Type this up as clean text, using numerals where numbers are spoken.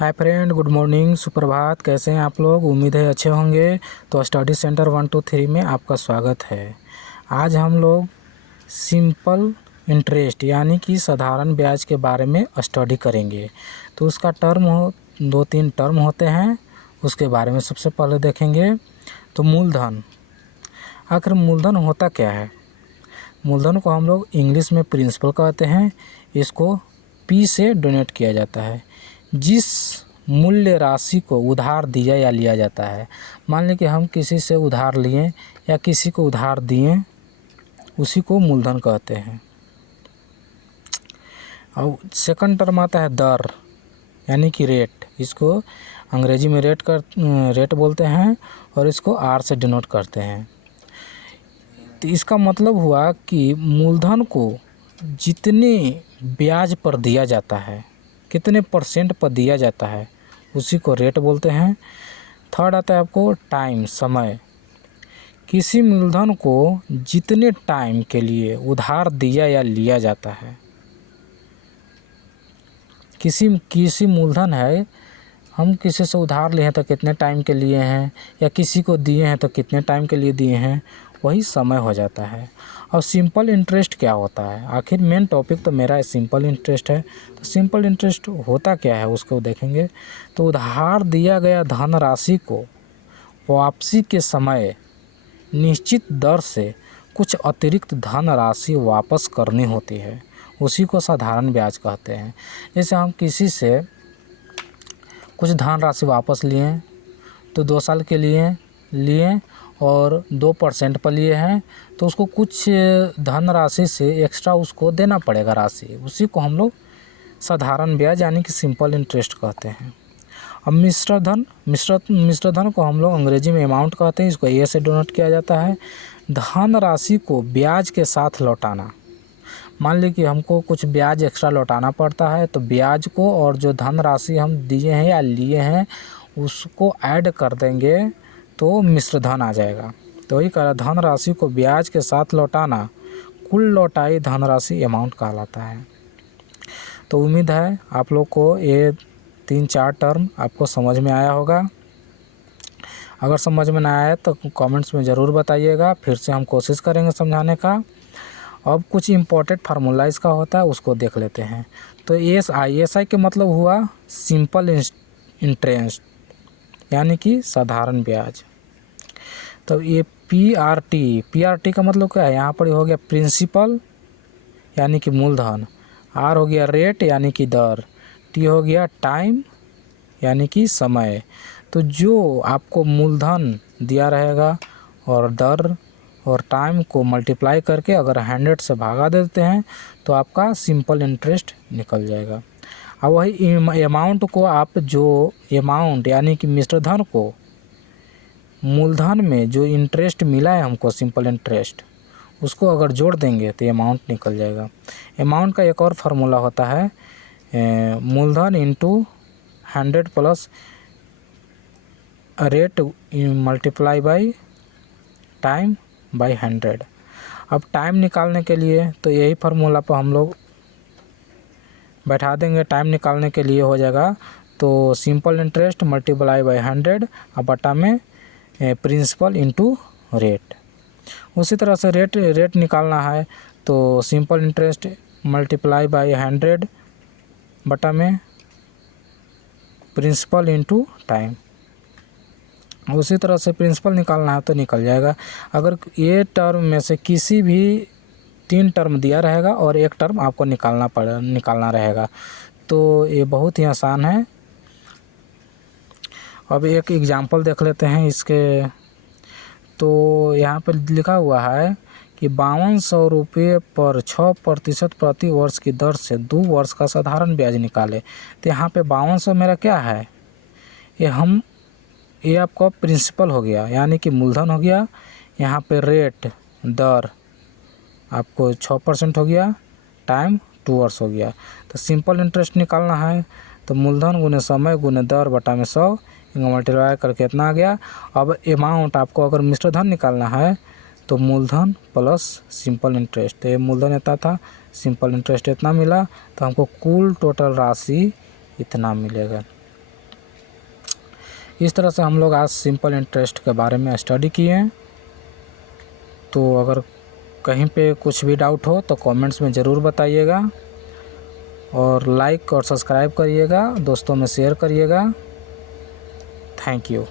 Hi friend, good morning, सुप्रभात। कैसे हैं आप लोग? उम्मीद है अच्छे होंगे। तो स्टडी सेंटर 123 में आपका स्वागत है। आज हम लोग सिंपल इंटरेस्ट यानी कि साधारण ब्याज के बारे में स्टडी करेंगे। तो उसका दो तीन टर्म होते हैं, उसके बारे में सबसे पहले देखेंगे। तो मूलधन, आखिर मूलधन होता क्या है? मूलधन को हम लोग इंग्लिश में प्रिंसिपल कहते हैं। इसको पी से डोनेट किया जाता है। जिस मूल्य राशि को उधार दिया या लिया जाता है, मान लें कि हम किसी से उधार लिए या किसी को उधार दिए, उसी को मूलधन कहते हैं। और सेकंड टर्म आता है दर यानी कि रेट। इसको अंग्रेजी में रेट बोलते हैं और इसको आर से डिनोट करते हैं। तो इसका मतलब हुआ कि मूलधन को जितने ब्याज पर दिया जाता है, कितने परसेंट पर दिया जाता है, उसी को रेट बोलते हैं। थर्ड आता है आपको टाइम, समय। किसी मूलधन को जितने टाइम के लिए उधार दिया या लिया जाता है, किसी मूलधन है, हम किसी से उधार लिए हैं तो कितने टाइम के लिए हैं, या किसी को दिए हैं तो कितने टाइम के लिए दिए हैं, वही समय हो जाता है। और सिंपल इंटरेस्ट क्या होता है? आखिर मेन टॉपिक तो मेरा सिंपल इंटरेस्ट है। तो सिंपल इंटरेस्ट होता क्या है उसको देखेंगे। तो उधार दिया गया धन राशि को वापसी के समय निश्चित दर से कुछ अतिरिक्त धन राशि वापस करनी होती है, उसी को साधारण ब्याज कहते हैं। जैसे हम किसी से कुछ धन राशि वापस लिए, तो 2 साल के लिए और 2% पर लिए हैं, तो उसको कुछ धन राशि से एक्स्ट्रा उसको देना पड़ेगा राशि, उसी को हम लोग साधारण ब्याज यानी कि सिंपल इंटरेस्ट कहते हैं। अब मिश्र धन को हम लोग अंग्रेजी में अमाउंट कहते हैं। इसको ए से डोनेट किया जाता है। धन राशि को ब्याज के साथ लौटाना, मान ली कि हमको कुछ ब्याज एक्स्ट्रा लौटाना पड़ता है, तो ब्याज को और जो धन राशि हम दिए हैं या लिए हैं उसको ऐड कर देंगे तो मिश्र धन आ जाएगा। तो वही कह रहा, धन राशि को ब्याज के साथ लौटाना कुल लौटाई धनराशि अमाउंट कहलाता है। तो उम्मीद है आप लोग को ये 3-4 टर्म आपको समझ में आया होगा। अगर समझ में ना आया तो कमेंट्स में ज़रूर बताइएगा, फिर से हम कोशिश करेंगे समझाने का। अब कुछ इम्पोर्टेंट फार्मूला इसका होता है, उसको देख लेते हैं। तो एस आई के मतलब हुआ सिंपल इंटरेस्ट यानी कि साधारण ब्याज। तो ये पी आर टी का मतलब क्या है? यहाँ पर हो गया प्रिंसिपल यानी कि मूलधन, आर हो गया रेट यानी कि दर, टी हो गया टाइम यानी कि समय। तो जो आपको मूलधन दिया रहेगा और दर और टाइम को मल्टीप्लाई करके अगर 100 से भागा देते हैं तो आपका सिंपल इंटरेस्ट निकल जाएगा। अब वही अमाउंट को आप जो अमाउंट यानी कि मिश्र धन को मूलधन में जो इंटरेस्ट मिला है हमको सिंपल इंटरेस्ट, उसको अगर जोड़ देंगे तो अमाउंट निकल जाएगा। अमाउंट का एक और फार्मूला होता है मूलधन into 100 plus rate multiply by time by 100। अब टाइम निकालने के लिए तो यही फार्मूला पर हम लोग बैठा देंगे। टाइम निकालने के लिए हो जाएगा तो सिंपल इंटरेस्ट मल्टीप्लाई बाई 100 और बटा में प्रिंसिपल इंटू रेट। उसी तरह से रेट निकालना है तो सिंपल इंटरेस्ट मल्टीप्लाई बाई 100 बटा में प्रिंसिपल इंटू टाइम। उसी तरह से प्रिंसिपल निकालना है तो निकल जाएगा। अगर ये टर्म में से किसी भी 3 टर्म दिया रहेगा और एक टर्म आपको निकालना रहेगा, तो ये बहुत ही आसान है। अब एक एग्जांपल देख लेते हैं इसके। तो यहाँ पर लिखा हुआ है कि 5200 रुपये पर 6% प्रति वर्ष की दर से 2 वर्ष का साधारण ब्याज निकाले। तो यहाँ पे 5200 मेरा क्या है? ये आपका प्रिंसिपल हो गया यानी कि मूलधन हो गया। यहाँ पे रेट दर आपको 6% हो गया, टाइम 2 वर्ष हो गया। तो सिंपल इंटरेस्ट निकालना है तो मूलधन गुने समय गुने दर बटा में 100 मल्टीप्लाई करके इतना आ गया। अब अमाउंट आपको अगर मिश्र धन निकालना है तो मूलधन प्लस सिंपल इंटरेस्ट, तो ये मूलधन इतना था, सिंपल इंटरेस्ट इतना मिला, तो हमको कुल टोटल राशि इतना मिलेगा। इस तरह से हम लोग आज सिंपल इंटरेस्ट के बारे में स्टडी किए हैं। तो अगर कहीं पे कुछ भी डाउट हो तो कमेंट्स में ज़रूर बताइएगा, और लाइक और सब्सक्राइब करिएगा, दोस्तों में शेयर करिएगा। Thank you.